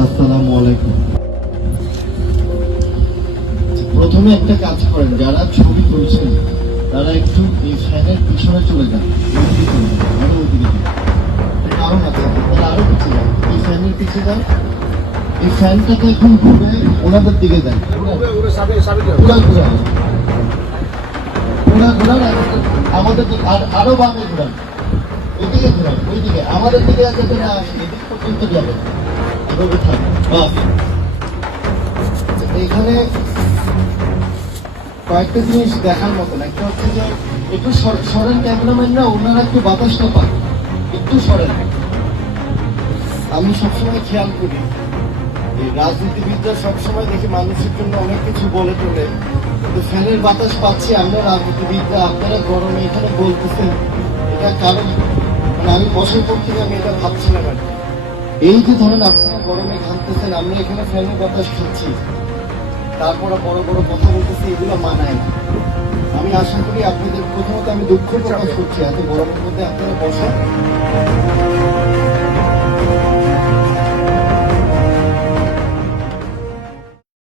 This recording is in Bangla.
আলাইকুম। প্রথমে একটা কাজ করেন, যারা ছবি তুলছেন, তারা একটু এই ফ্যানের পিছনে চলে যান আরও ওইদিকে যান। কারণ আছে তারা আরও পিছিয়ে যান এই ফ্যানের পিছিয়ে যান, এই ফ্যানটাকে এখন ঘুরে ওনাদের দিকে দেন ঘুরা ঘুরা আমাদের আরও বামে ঘুরান। ওইদিকে ঘুরান ওইদিকে আমাদের দিকে যাতে না আসে এদিক পর্যন্ত যাবে এখানে কয়েকটা জিনিস দেখার মতন একটা হচ্ছে যে একটু সরেন ক্যামেরাম্যান না ওনারা একটু বাতাসটা পান একটু সরেন আমি সবসময় খেয়াল করি এই রাজনীতিবিদরা সবসময় দেখি মানুষের জন্য অনেক কিছু বলে তোলে কিন্তু ফ্যানের বাতাস পাচ্ছি আমরা রাজনীতিবিদরা আপনারা গরমে এখানে বলতেছেন এটা কারণ বছর পর থেকে আমি এটা ভাবছিলাম আর। এই যে ধরেন আপনারা গরমে ঘামতেছেন আমি এখানে ফ্যানের বাতাস খাচ্ছি তারপর বড় বড় কথা বলতেছি এগুলো মানায় না। আমি আশা করি আপনাদের প্রথমত আমি দুঃখ প্রকাশ করছি এত গরমের মধ্যে আপনারা বসেন।